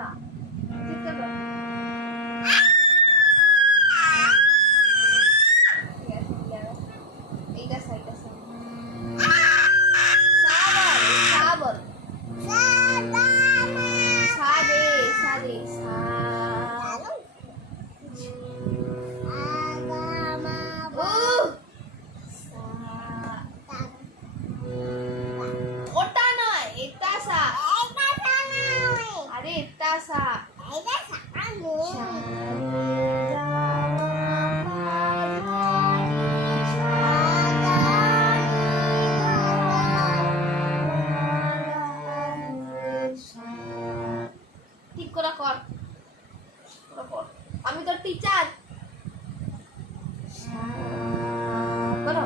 না চিৎকার কর এইটা সাইডটা সাবর সাদে সাদে ওটা নয় এটা সা আরে এটা সা ঠিক করে কর আমি তোর টিচার করো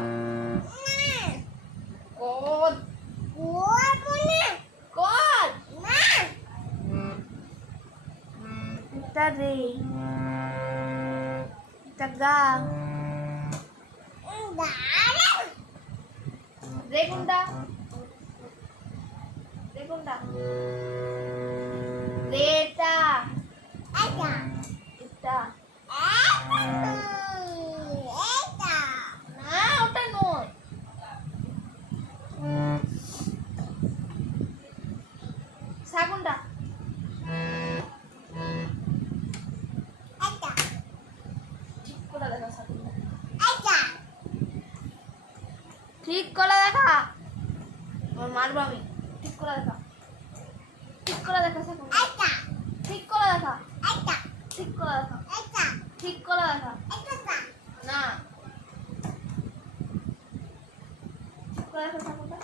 কর এটা রে এটা গা রে কোনটা রেটা এটা না ওটা নয় সাগুনটা ঠিক করে দেখা সাগুনটা ঠিক করে দেখা মারবো আমি ঠিক করে দেখা সাগুনটা ঠিক করে দেখা ঠিক করে দেখা না ঠিক করে দেখা সাগুনটা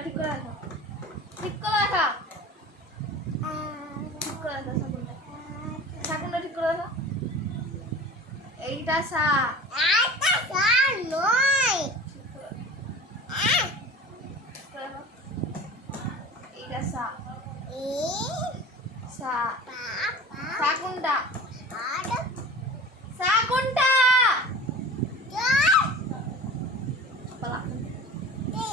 ঠিক করে দেখা সাগুনটা ঠিক করে দেখা এইটা সা এইটা সা সা সাগুনটা